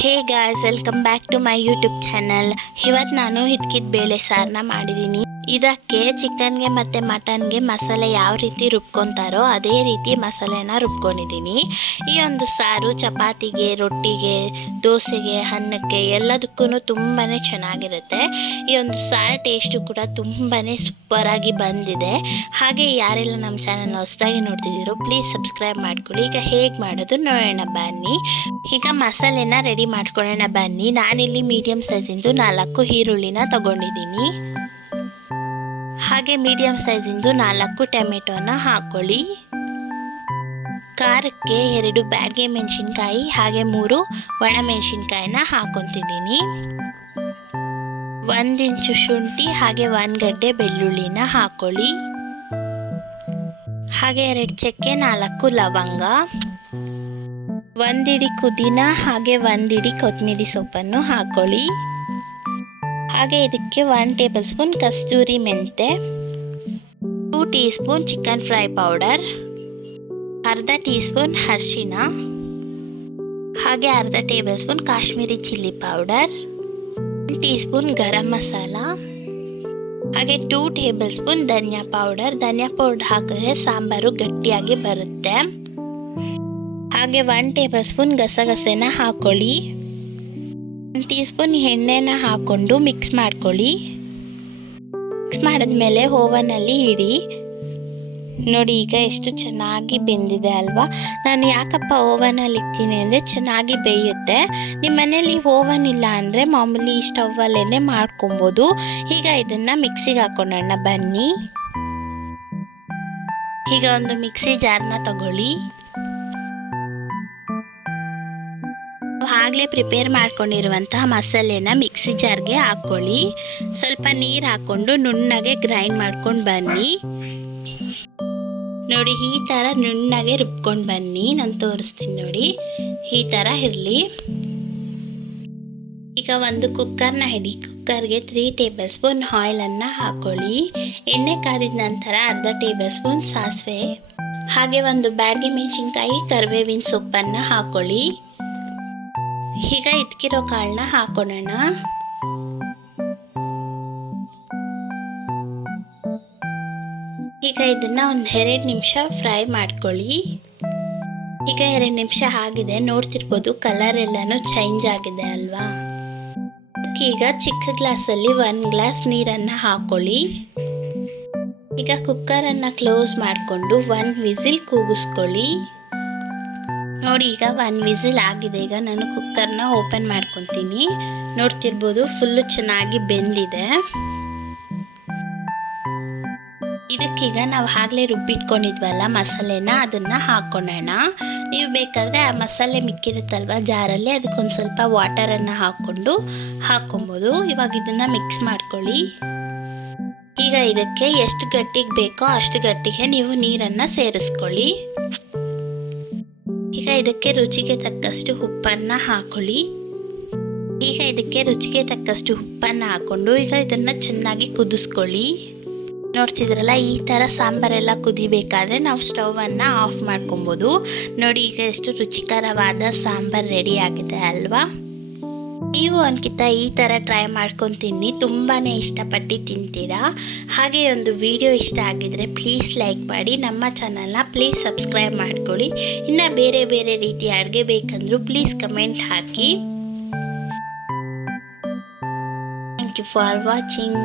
Hey guys, welcome back to my YouTube channel. ಇವತ್ತು ನಾನು ಹಿಚ್ಕಿದ ಬೇಳೆ ಸಾರನ್ನ ಮಾಡಿದ್ದೀನಿ. ಇದಕ್ಕೆ ಚಿಕನ್ಗೆ ಮತ್ತು ಮಟನ್ಗೆ ಮಸಾಲೆ ಯಾವ ರೀತಿ ರುಬ್ಕೊತಾರೋ ಅದೇ ರೀತಿ ಮಸಾಲೆನ ರುಬ್ಕೊಂಡಿದ್ದೀನಿ. ಈ ಒಂದು ಸಾರು ಚಪಾತಿಗೆ, ರೊಟ್ಟಿಗೆ, ದೋಸೆಗೆ, ಅನ್ನಕ್ಕೆ ಎಲ್ಲದಕ್ಕೂ ತುಂಬಾ ಚೆನ್ನಾಗಿರುತ್ತೆ. ಈ ಒಂದು ಸಾರು ಟೇಸ್ಟು ಕೂಡ ತುಂಬಾ ಸೂಪರಾಗಿ ಬಂದಿದೆ. ಹಾಗೆ ಯಾರೆಲ್ಲ ನಮ್ಮ ಚಾನಲ್ನ ಹೊಸದಾಗಿ ನೋಡ್ತಿದ್ದೀರೋ ಪ್ಲೀಸ್ ಸಬ್ಸ್ಕ್ರೈಬ್ ಮಾಡ್ಕೊಳ್ಳಿ. ಈಗ ಹೇಗೆ ಮಾಡೋದು ನೋಡೋಣ ಬನ್ನಿ. ಈಗ ಮಸಾಲೆನ ರೆಡಿ ಮಾಡ್ಕೊಳ್ಳೋಣ ಬನ್ನಿ. ನಾನಿಲ್ಲಿ ಮೀಡಿಯಮ್ ಸೈಜಿಂದು 4 ಈರುಳ್ಳಿನ ತಗೊಂಡಿದ್ದೀನಿ. ಹಾಗೆ ಮೀಡಿಯಮ್ ಸೈಜಿಂದು 4 ಟೊಮೆಟೊನ ಹಾಕೊಳ್ಳಿ. ಖಾರಕ್ಕೆ 2 ಬ್ಯಾಡಗೆ ಮೆಣಸಿನ್ಕಾಯಿ ಹಾಗೆ 3 ಒಣ ಮೆಣಸಿನ್ಕಾಯಿನ ಹಾಕೊತಿದ್ದೀನಿ. 1 ಇಂಚು ಶುಂಠಿ ಹಾಗೆ 1 ಗಡ್ಡೆ ಬೆಳ್ಳುಳ್ಳಿನ ಹಾಕೊಳ್ಳಿ. ಹಾಗೆ 2 ಚಕ್ಕೆ, 4 ಲವಂಗ, 1 ಹಿಡಿ ಪುದೀನ ಹಾಗೆ 1 ಹಿಡಿ ಕೊತ್ತಂಬರಿ ಸೊಪ್ಪನ್ನು ಹಾಕೊಳ್ಳಿ. ಹಾಗೆ ಇದಕ್ಕೆ 1 ಟೇಬಲ್ ಸ್ಪೂನ್ ಕಸ್ತೂರಿ ಮೆಂತೆ, 2 teaspoon chicken fry powder, ಅರ್ಧ ಟೀ ಸ್ಪೂನ್ ಅರಿಶಿನ, ಹಾಗೆ ಅರ್ಧ tablespoon Kashmiri chilli powder, 1 teaspoon garam masala, ಹಾಗೆ 2 ಟೇಬಲ್ ಸ್ಪೂನ್ ಧನಿಯಾ ಪೌಡರ್. ಧನಿಯಾ ಪೌಡರ್ ಹಾಕಿದ್ರೆ ಸಾಂಬಾರು ಗಟ್ಟಿಯಾಗಿ ಬರುತ್ತೆ. ಹಾಗೆ 1 ಟೇಬಲ್ ಸ್ಪೂನ್ ಗಸಗಸೆನ ಹಾಕೊಳ್ಳಿ. 1 ಟೀ ಸ್ಪೂನ್ ಎಣ್ಣೆನ ಹಾಕ್ಕೊಂಡು ಮಿಕ್ಸ್ ಮಾಡ್ಕೊಳ್ಳಿ. ಮಿಕ್ಸ್ ಮಾಡಿದ್ಮೇಲೆ ಓವನಲ್ಲಿ ಇಡಿ. ನೋಡಿ ಈಗ ಎಷ್ಟು ಚೆನ್ನಾಗಿ ಬೆಂದಿದೆ ಅಲ್ವಾ. ನಾನು ಯಾಕಪ್ಪ ಓವನಲ್ಲಿ ಇಡ್ತೀನಿ ಅಂದರೆ ಚೆನ್ನಾಗಿ ಬೇಯುತ್ತೆ. ನಿಮ್ಮ ಮನೇಲಿ ಓವನ್ ಇಲ್ಲ ಅಂದರೆ ಮಾಮೂಲಿ ಸ್ಟವ್ವಲ್ಲೇ ಮಾಡ್ಕೊಬೋದು. ಈಗ ಇದನ್ನು ಮಿಕ್ಸಿಗೆ ಹಾಕೊಳ್ಳೋಣ ಬನ್ನಿ. ಈಗ ಒಂದು ಮಿಕ್ಸಿ ಜಾರ್ನ ತಗೊಳ್ಳಿ. ಆಗಲೇ ಪ್ರಿಪೇರ್ ಮಾಡ್ಕೊಂಡಿರುವಂತಹ ಮಸಾಲೆನ ಮಿಕ್ಸಿ ಜಾರ್ಗೆ ಹಾಕ್ಕೊಳ್ಳಿ. ಸ್ವಲ್ಪ ನೀರು ಹಾಕ್ಕೊಂಡು ನುಣ್ಣಗೆ ಗ್ರೈಂಡ್ ಮಾಡ್ಕೊಂಡು ಬನ್ನಿ. ನೋಡಿ ಈ ಥರ ನುಣ್ಣಗೆ ರುಬ್ಕೊಂಡು ಬನ್ನಿ. ನಾನು ತೋರಿಸ್ತೀನಿ ನೋಡಿ, ಈ ಥರ ಇರಲಿ. ಈಗ ಒಂದು ಕುಕ್ಕರ್ನ ಹಿಡಿ. ಕುಕ್ಕರ್ಗೆ 3 ಟೇಬಲ್ ಸ್ಪೂನ್ ಆಯಿಲನ್ನು ಹಾಕ್ಕೊಳ್ಳಿ. ಎಣ್ಣೆ ಕಾದಿದ ನಂತರ ಅರ್ಧ ಟೇಬಲ್ ಸ್ಪೂನ್ ಸಾಸಿವೆ ಹಾಗೆ 1 ಬ್ಯಾಡಗೆ ಮೆಣಸಿನ್ಕಾಯಿ, ಕರಿಬೇವಿನ ಸೊಪ್ಪನ್ನು ಹಾಕ್ಕೊಳ್ಳಿ. ಈಗ ಇದ್ಕಿರೋ ಕಾಳನ್ನ ಹಾಕೊಳ್ಳೋಣ. ಈಗ ಇದನ್ನ 2 ನಿಮಿಷ ಫ್ರೈ ಮಾಡ್ಕೊಳ್ಳಿ. ಈಗ 2 ನಿಮಿಷ ಆಗಿದೆ, ನೋಡ್ತಿರ್ಬೋದು ಕಲರ್ ಎಲ್ಲಾನು ಚೇಂಜ್ ಆಗಿದೆ ಅಲ್ವಾ. ಈಗ ಚಿಕ್ಕ ಗ್ಲಾಸಲ್ಲಿ 1 ಗ್ಲಾಸ್ ನೀರನ್ನು ಹಾಕೊಳ್ಳಿ. ಈಗ ಕುಕ್ಕರನ್ನು ಕ್ಲೋಸ್ ಮಾಡಿಕೊಂಡು 1 ವಿಸಿಲ್ ಕೂಗಿಸ್ಕೊಳ್ಳಿ. ನೋಡಿ ಈಗ 1 ವಿಸಿಲ್ ಆಗಿದೆ. ಈಗ ನಾನು ಕುಕ್ಕರ್ನ ಓಪನ್ ಮಾಡ್ಕೊತೀನಿ. ನೋಡ್ತಿರ್ಬೋದು ಫುಲ್ಲು ಚೆನ್ನಾಗಿ ಬೆಂದಿದೆ. ಇದಕ್ಕೀಗ ನಾವು ಆಗಲೇ ರುಬ್ಬಿಟ್ಕೊಂಡಿದ್ವಲ್ಲ ಮಸಾಲೆನ, ಅದನ್ನು ಹಾಕ್ಕೊಳ್ಳೋಣ. ನೀವು ಬೇಕಾದರೆ ಆ ಮಸಾಲೆ ಮಿಕ್ಕಿರುತ್ತಲ್ವ ಜಾರಲ್ಲಿ, ಅದಕ್ಕೊಂದು ಸ್ವಲ್ಪ ವಾಟರನ್ನು ಹಾಕ್ಕೊಂಡು ಹಾಕ್ಕೊಬೋದು. ಇವಾಗ ಇದನ್ನು ಮಿಕ್ಸ್ ಮಾಡ್ಕೊಳ್ಳಿ. ಈಗ ಇದಕ್ಕೆ ಎಷ್ಟು ಗಟ್ಟಿಗೆ ಬೇಕೋ ಅಷ್ಟು ಗಟ್ಟಿಗೆ ನೀವು ನೀರನ್ನು ಸೇರಿಸ್ಕೊಳ್ಳಿ. ಈಗ ಇದಕ್ಕೆ ರುಚಿಗೆ ತಕ್ಕಷ್ಟು ಉಪ್ಪನ್ನು ಹಾಕೊಳ್ಳಿ. ಈಗ ಇದಕ್ಕೆ ರುಚಿಗೆ ತಕ್ಕಷ್ಟು ಉಪ್ಪನ್ನು ಹಾಕ್ಕೊಂಡು ಈಗ ಇದನ್ನು ಚೆನ್ನಾಗಿ ಕುದಿಸ್ಕೊಳ್ಳಿ. ನೋಡ್ತಿದ್ರಲ್ಲ, ಈ ಥರ ಸಾಂಬಾರೆಲ್ಲ ಕುದಿಬೇಕಾದ್ರೆ ನಾವು ಸ್ಟವನ್ನು ಆಫ್ ಮಾಡ್ಕೊಬೋದು. ನೋಡಿ ಈಗ ಎಷ್ಟು ರುಚಿಕರವಾದ ಸಾಂಬಾರು ರೆಡಿ ಆಗಿದೆ ಅಲ್ವಾ. ನೀವು ಒಂದ್ಕಿಂತ ಈ ಥರ ಟ್ರೈ ಮಾಡ್ಕೊಂಡು ತಿನ್ನಿ, ತುಂಬಾ ಇಷ್ಟಪಟ್ಟು ತಿಂತೀರಾ. ಹಾಗೆ ಒಂದು ವಿಡಿಯೋ ಇಷ್ಟ ಆಗಿದ್ರೆ ಪ್ಲೀಸ್ ಲೈಕ್ ಮಾಡಿ, ನಮ್ಮ ಚಾನಲ್ನ ಪ್ಲೀಸ್ ಸಬ್ಸ್ಕ್ರೈಬ್ ಮಾಡ್ಕೊಳ್ಳಿ. ಇನ್ನು ಬೇರೆ ಬೇರೆ ರೀತಿ ಅಡುಗೆ ಬೇಕಂದ್ರೂ ಪ್ಲೀಸ್ ಕಮೆಂಟ್ ಹಾಕಿ. Thank you for watching.